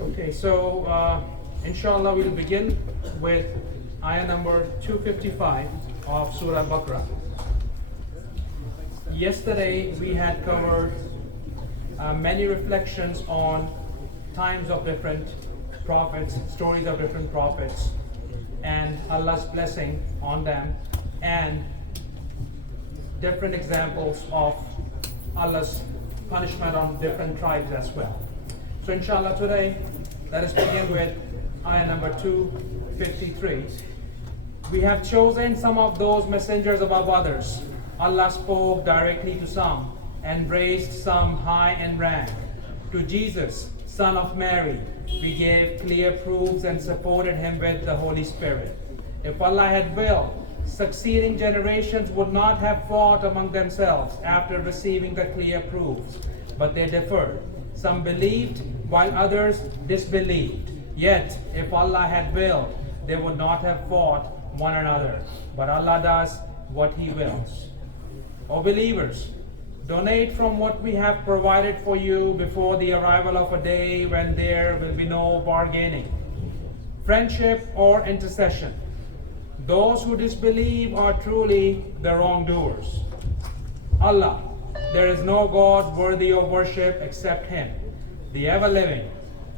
Okay, so inshallah we'll begin with ayah number 255 of Surah Al-Baqarah. Yesterday we had covered many reflections on times of different prophets, stories of different prophets, and Allah's blessing on them, and different examples of Allah's punishment on different tribes as well. So inshallah today, let us begin with ayah number 253. We have chosen some of those messengers above others. Allah spoke directly to some and raised some high in rank. To Jesus, son of Mary, we gave clear proofs and supported him with the Holy Spirit. If Allah had willed, succeeding generations would not have fought among themselves after receiving the clear proofs, but they differed. Some believed while others disbelieved. Yet, if Allah had willed, they would not have fought one another. But Allah does what He wills. O believers, donate from what we have provided for you before the arrival of a day when there will be no bargaining, friendship, or intercession. Those who disbelieve are truly the wrongdoers. Allah, there is no God worthy of worship except Him, the ever-living,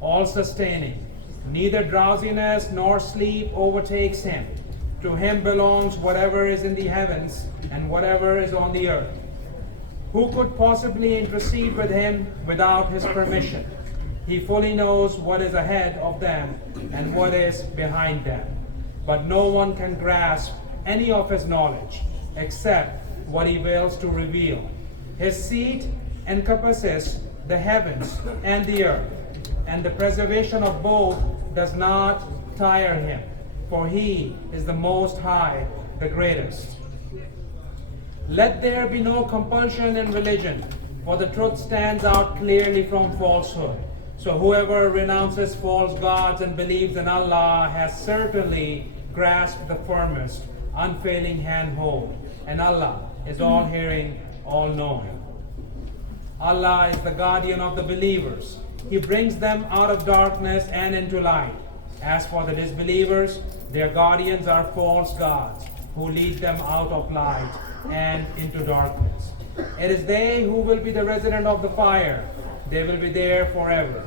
all-sustaining. Neither drowsiness nor sleep overtakes Him. To Him belongs whatever is in the heavens and whatever is on the earth. Who could possibly intercede with Him without His permission? He fully knows what is ahead of them and what is behind them. But no one can grasp any of His knowledge except what He wills to reveal. His seat encompasses the heavens and the earth, and the preservation of both does not tire Him, for He is the Most High, the greatest. Let there be no compulsion in religion, for the truth stands out clearly from falsehood. So whoever renounces false gods and believes in Allah has certainly grasped the firmest, unfailing handhold, and Allah is all-hearing, all-knowing. Allah is the guardian of the believers. He brings them out of darkness and into light. As for the disbelievers, their guardians are false gods, who lead them out of light and into darkness. It is they who will be the resident of the fire. They will be there forever.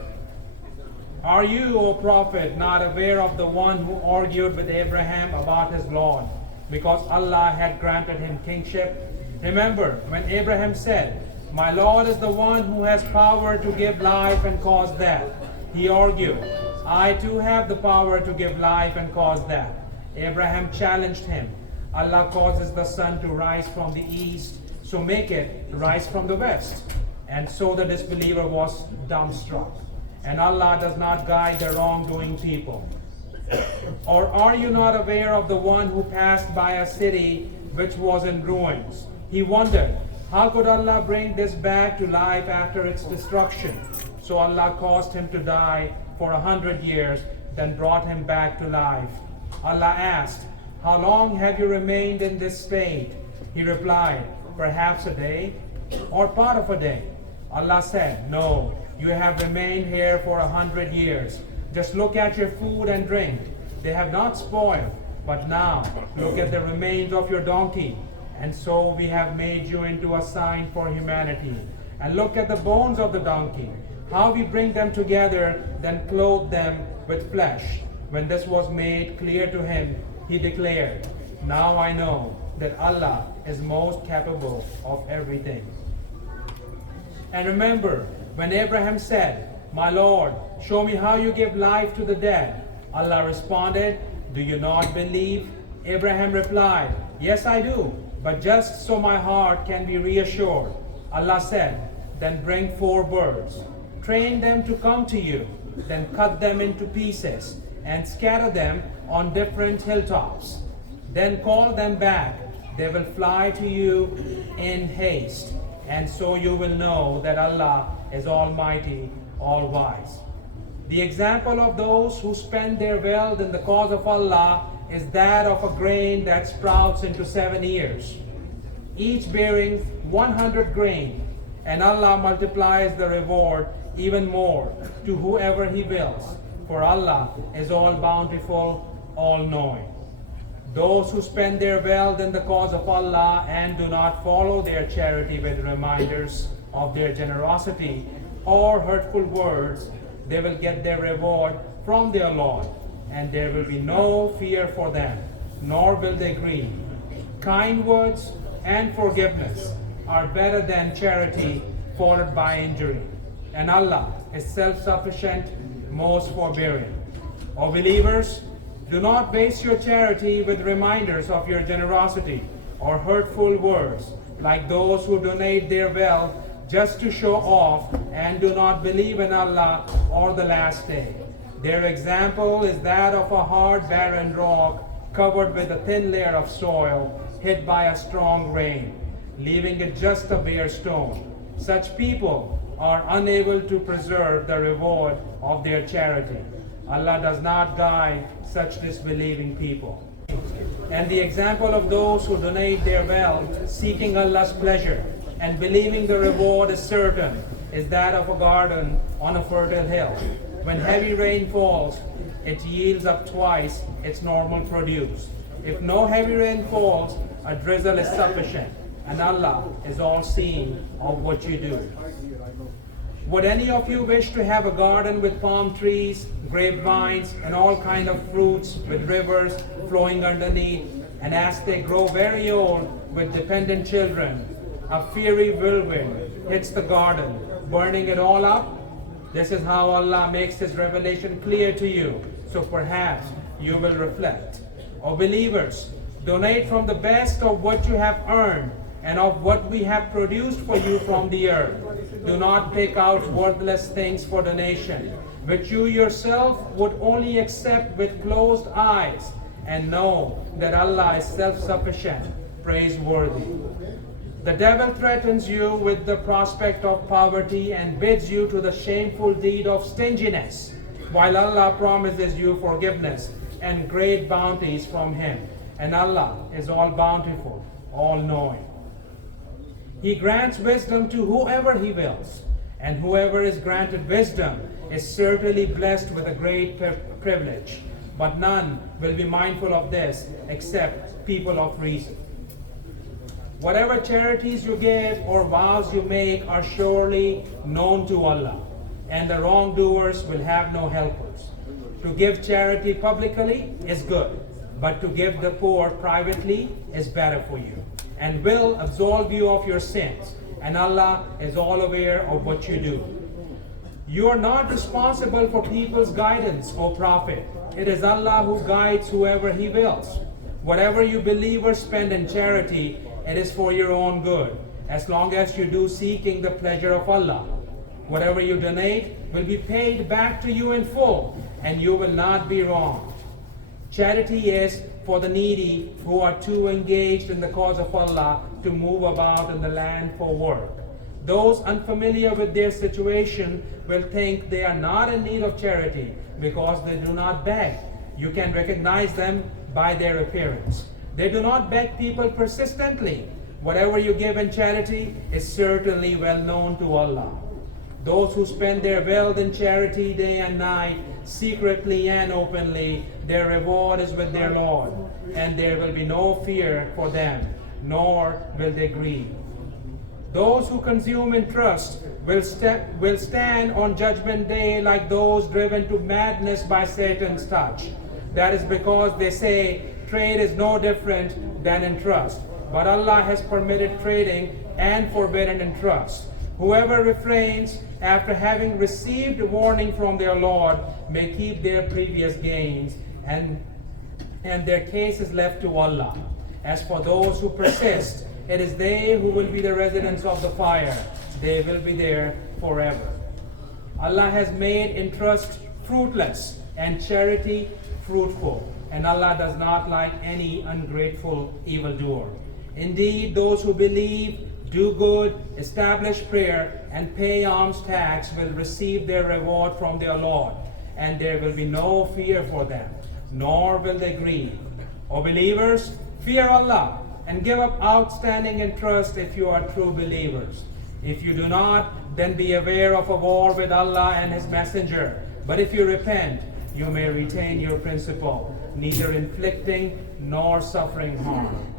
Are you, O Prophet, not aware of the one who argued with Abraham about his Lord, because Allah had granted him kingship? Remember when Abraham said, "My Lord is the one who has power to give life and cause death." He argued, "I too have the power to give life and cause death." Abraham challenged him, "Allah causes the sun to rise from the east, so make it rise from the west." And so the disbeliever was dumbstruck. And Allah does not guide the wrongdoing people. Or are you not aware of the one who passed by a city which was in ruins? He wondered, how could Allah bring this back to life after its destruction? So Allah caused him to die for 100 years, then brought him back to life. Allah asked, "How long have you remained in this state?" He replied, "Perhaps a day, or part of a day." Allah said, "No, you have remained here for 100 years. Just look at your food and drink. They have not spoiled. But now, look at the remains of your donkey. And so we have made you into a sign for humanity. And look at the bones of the donkey, how we bring them together, then clothe them with flesh." When this was made clear to him, he declared, "Now I know that Allah is most capable of everything." And remember, when Abraham said, "My Lord, show me how you give life to the dead," Allah responded, "Do you not believe?" Abraham replied, "Yes, I do, but just so my heart can be reassured." Allah said, "Then bring 4 birds, train them to come to you, then cut them into pieces and scatter them on different hilltops. Then call them back. They will fly to you in haste, and so you will know that Allah is Almighty, All-Wise." The example of those who spend their wealth in the cause of Allah is that of a grain that sprouts into 7 ears, each bearing 100 grain, and Allah multiplies the reward even more to whoever He wills, for Allah is all bountiful, all knowing. Those who spend their wealth in the cause of Allah and do not follow their charity with reminders of their generosity or hurtful words, they will get their reward from their Lord, and there will be no fear for them, nor will they grieve. Kind words and forgiveness are better than charity followed by injury, and Allah is self-sufficient, most forbearing. O believers, do not waste your charity with reminders of your generosity or hurtful words, like those who donate their wealth just to show off and do not believe in Allah or the last day. Their example is that of a hard, barren rock covered with a thin layer of soil, hit by a strong rain, leaving it just a bare stone. Such people are unable to preserve the reward of their charity. Allah does not guide such disbelieving people. And the example of those who donate their wealth seeking Allah's pleasure and believing the reward is certain is that of a garden on a fertile hill. When heavy rain falls, it yields up twice its normal produce. If no heavy rain falls, a drizzle is sufficient, and Allah is all-seeing of what you do. Would any of you wish to have a garden with palm trees, grapevines, and all kinds of fruits with rivers flowing underneath, and as they grow very old with dependent children, a fiery whirlwind hits the garden, burning it all up? This is how Allah makes His revelation clear to you, so perhaps you will reflect. O believers, donate from the best of what you have earned and of what we have produced for you from the earth. Do not pick out worthless things for donation, which you yourself would only accept with closed eyes, and know that Allah is self-sufficient, praiseworthy. The devil threatens you with the prospect of poverty and bids you to the shameful deed of stinginess, while Allah promises you forgiveness and great bounties from Him, and Allah is all bountiful, all knowing. He grants wisdom to whoever He wills, and whoever is granted wisdom is certainly blessed with a great privilege. But none will be mindful of this except people of reason. Whatever charities you give or vows you make are surely known to Allah, and the wrongdoers will have no helpers. To give charity publicly is good, but to give the poor privately is better for you, and will absolve you of your sins, and Allah is all aware of what you do. You are not responsible for people's guidance, O Prophet. It is Allah who guides whoever He wills. Whatever you believe or spend in charity, it is for your own good, as long as you do seeking the pleasure of Allah. Whatever you donate will be paid back to you in full, and you will not be wronged. Charity is for the needy who are too engaged in the cause of Allah to move about in the land for work. Those unfamiliar with their situation will think they are not in need of charity because they do not beg. You can recognize them by their appearance. They do not beg people persistently. Whatever you give in charity is certainly well known to Allah. Those who spend their wealth in charity day and night, secretly and openly, their reward is with their Lord, and there will be no fear for them, nor will they grieve. Those who consume in trust will stand on Judgment Day like those driven to madness by Satan's touch. That is because they say trade is no different than in trust. But Allah has permitted trading and forbidden in trust. Whoever refrains after having received warning from their Lord may keep their previous gains, and their case is left to Allah. As for those who persist, it is they who will be the residents of the fire. They will be there forever. Allah has made trust fruitless and charity fruitful, and Allah does not like any ungrateful evildoer. Indeed, those who believe, do good, establish prayer, and pay alms tax will receive their reward from their Lord, and there will be no fear for them, nor will they grieve. O believers, fear Allah, and give up outstanding interest if you are true believers. If you do not, then be aware of a war with Allah and His Messenger. But if you repent, you may retain your principle, neither inflicting nor suffering harm.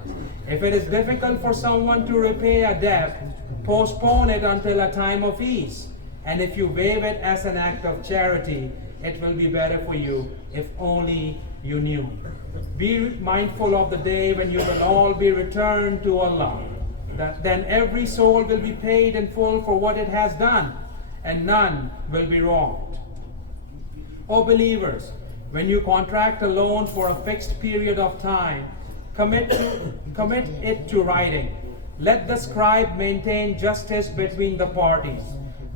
If it is difficult for someone to repay a debt, postpone it until a time of ease. And if you waive it as an act of charity, it will be better for you if only you knew. Be mindful of the day when you will all be returned to Allah. Then every soul will be paid in full for what it has done, and none will be wronged. O believers, when you contract a loan for a fixed period of time, commit it to writing. Let the scribe maintain justice between the parties.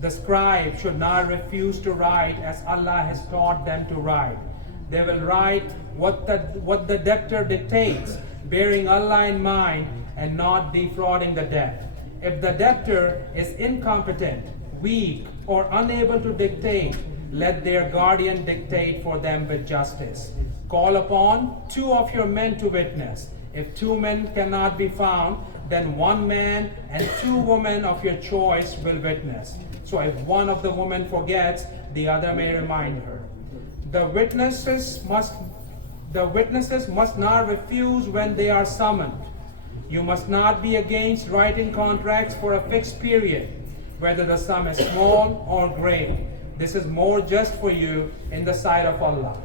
The scribe should not refuse to write as Allah has taught them to write. They will write what the debtor dictates, bearing Allah in mind and not defrauding the debt. If the debtor is incompetent, weak, or unable to dictate, let their guardian dictate for them with justice. Call upon 2 of your men to witness. If 2 men cannot be found, then 1 man and 2 women of your choice will witness. So if one of the women forgets, the other may remind her. The witnesses must not refuse when they are summoned. You must not be against writing contracts for a fixed period, whether the sum is small or great. This is more just for you in the sight of Allah,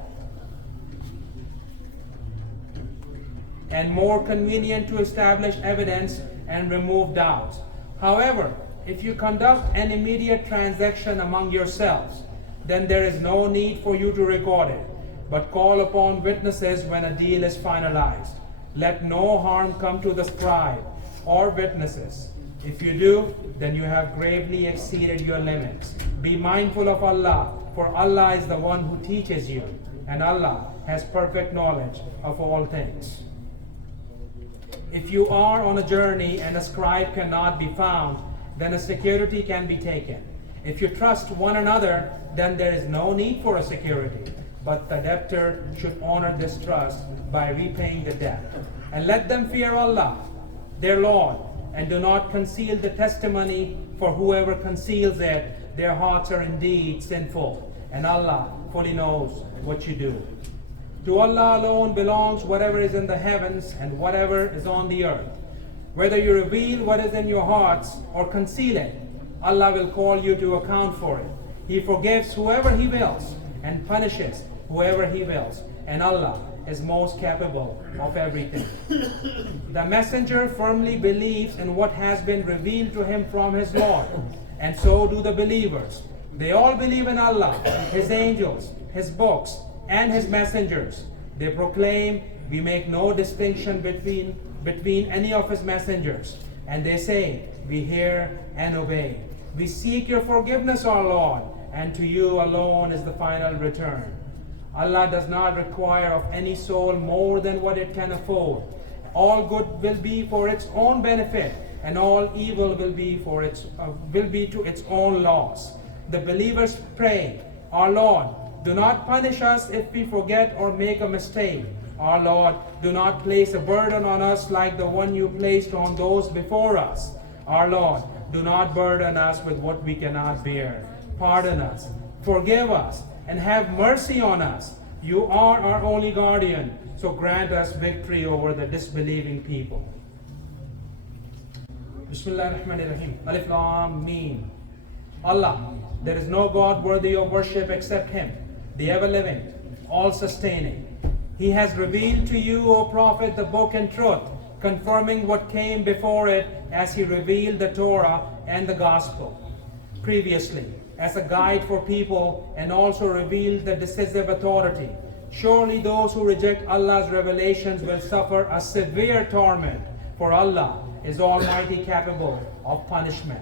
and more convenient to establish evidence and remove doubts. However, if you conduct an immediate transaction among yourselves, then there is no need for you to record it, but call upon witnesses when a deal is finalized. Let no harm come to the scribe or witnesses. If you do, then you have gravely exceeded your limits. Be mindful of Allah, for Allah is the one who teaches you, and Allah has perfect knowledge of all things. If you are on a journey and a scribe cannot be found, then a security can be taken. If you trust one another, then there is no need for a security. But the debtor should honor this trust by repaying the debt. And let them fear Allah, their Lord, and do not conceal the testimony, for whoever conceals it, their hearts are indeed sinful, and Allah fully knows what you do. To Allah alone belongs whatever is in the heavens and whatever is on the earth. Whether you reveal what is in your hearts or conceal it, Allah will call you to account for it. He forgives whoever He wills and punishes whoever He wills, and Allah is most capable of everything. The messenger firmly believes in what has been revealed to him from his Lord, and so do the believers. They all believe in Allah, His angels, His books, and His messengers. They proclaim, we make no distinction between any of His messengers. And they say, we hear and obey. We seek your forgiveness, our Lord, and to you alone is the final return. Allah does not require of any soul more than what it can afford. All good will be for its own benefit, and all evil will be to its own loss. The believers pray, our Lord, do not punish us if we forget or make a mistake. Our Lord, do not place a burden on us like the one you placed on those before us. Our Lord, do not burden us with what we cannot bear. Pardon us, forgive us, and have mercy on us. You are our only guardian, so grant us victory over the disbelieving people. Bismillahirrahmanirrahim. Alif Lam Mim. Allah, there is no God worthy of worship except Him, the ever-living, all-sustaining. He has revealed to you, O Prophet, the book and truth, confirming what came before it, as He revealed the Torah and the Gospel previously, as a guide for people, and also revealed the decisive authority. Surely those who reject Allah's revelations will suffer a severe torment, for Allah is almighty, capable of punishment.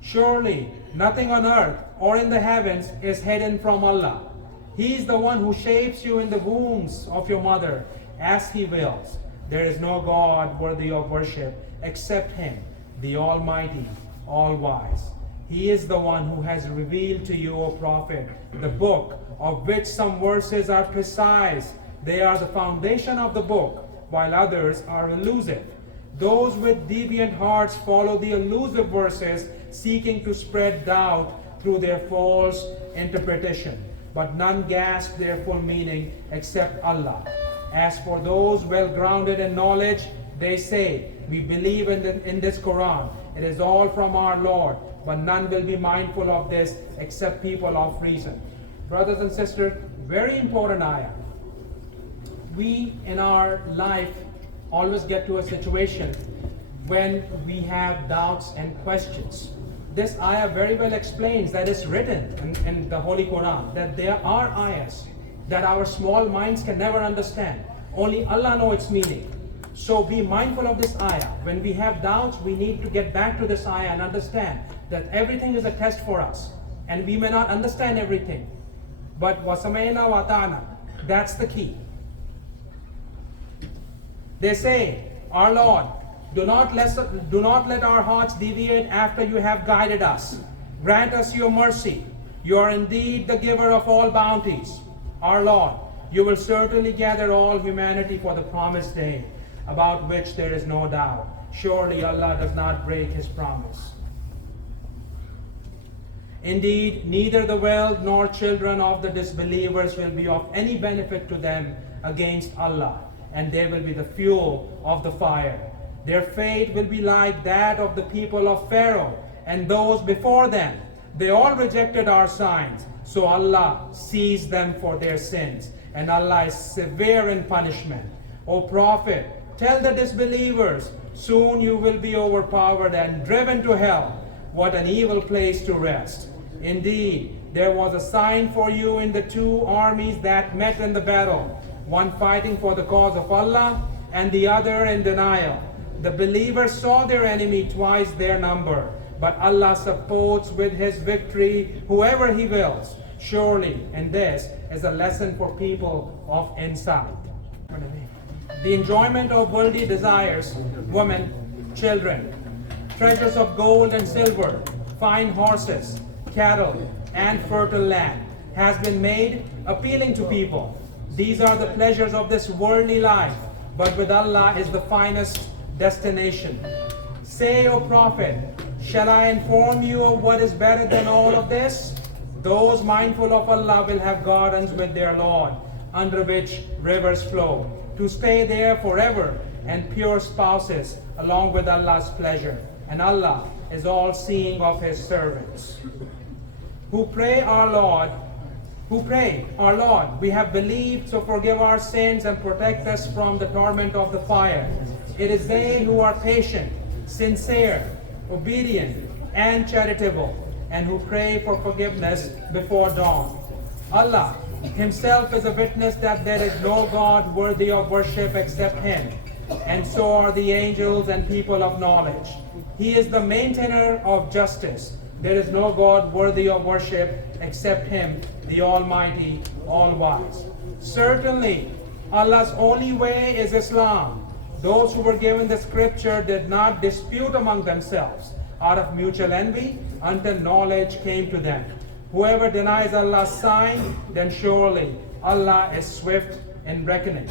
Surely nothing on earth or in the heavens is hidden from Allah. He is the one who shapes you in the wombs of your mother as He wills. There is no God worthy of worship except Him, the Almighty, All-Wise. He is the one who has revealed to you, O Prophet, the book, of which some verses are precise. They are the foundation of the book, while others are elusive. Those with deviant hearts follow the elusive verses, seeking to spread doubt through their false interpretation. But none grasp their full meaning except Allah. As for those well grounded in knowledge, they say, we believe in this Quran. It is all from our Lord, but none will be mindful of this except people of reason. Brothers and sisters, very important ayah. We in our life always get to a situation when we have doubts and questions. This ayah very well explains that it's written in the Holy Quran that there are ayahs that our small minds can never understand. Only Allah knows its meaning. So be mindful of this ayah. When we have doubts, we need to get back to this ayah and understand that everything is a test for us. And we may not understand everything. But wasamayna wa ta'ana, that's the key. They say, our Lord, do not let our hearts deviate after you have guided us. Grant us your mercy. You are indeed the giver of all bounties. Our Lord, you will certainly gather all humanity for the promised day, about which there is no doubt. Surely Allah does not break his promise. Indeed, neither the wealth nor children of the disbelievers will be of any benefit to them against Allah, and they will be the fuel of the fire. Their fate will be like that of the people of Pharaoh and those before them. They all rejected our signs, so Allah sees them for their sins, and Allah is severe in punishment. O Prophet, tell the disbelievers, soon you will be overpowered and driven to hell. What an evil place to rest. Indeed, there was a sign for you in the two armies that met in the battle, one fighting for the cause of Allah and the other in denial. The believers saw their enemy twice their number, but Allah supports with his victory whoever he wills. Surely, and this is a lesson for people of insight. The enjoyment of worldly desires, women, children, treasures of gold and silver, fine horses, cattle, and fertile land has been made appealing to people. These are the pleasures of this worldly life, but with Allah is the finest destination. Say, O Prophet, shall I inform you of what is better than all of this? Those mindful of Allah will have gardens with their Lord, under which rivers flow, to stay there forever, and pure spouses along with Allah's pleasure. And Allah is all seeing of his servants. Who pray, our Lord, we have believed, so forgive our sins and protect us from the torment of the fire. It is they who are patient, sincere, obedient, and charitable, and who pray for forgiveness before dawn. Allah himself is a witness that there is no God worthy of worship except him, and so are the angels and people of knowledge. He is the maintainer of justice. There is no God worthy of worship except him, the Almighty, All-Wise. Certainly, Allah's only way is Islam. Those who were given the scripture did not dispute among themselves out of mutual envy until knowledge came to them. Whoever denies Allah's sign, then surely Allah is swift in reckoning.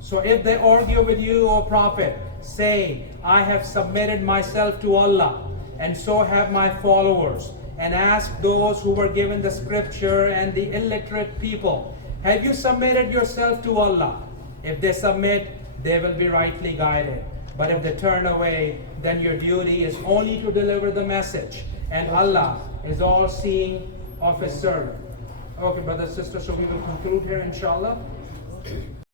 So if they argue with you, O Prophet, say, I have submitted myself to Allah, and so have my followers, and ask those who were given the scripture and the illiterate people, have you submitted yourself to Allah? If they submit, they will be rightly guided. But if they turn away, then your duty is only to deliver the message, and Allah is all seeing of his servant. Okay, brothers and sisters, so we will conclude here, inshallah.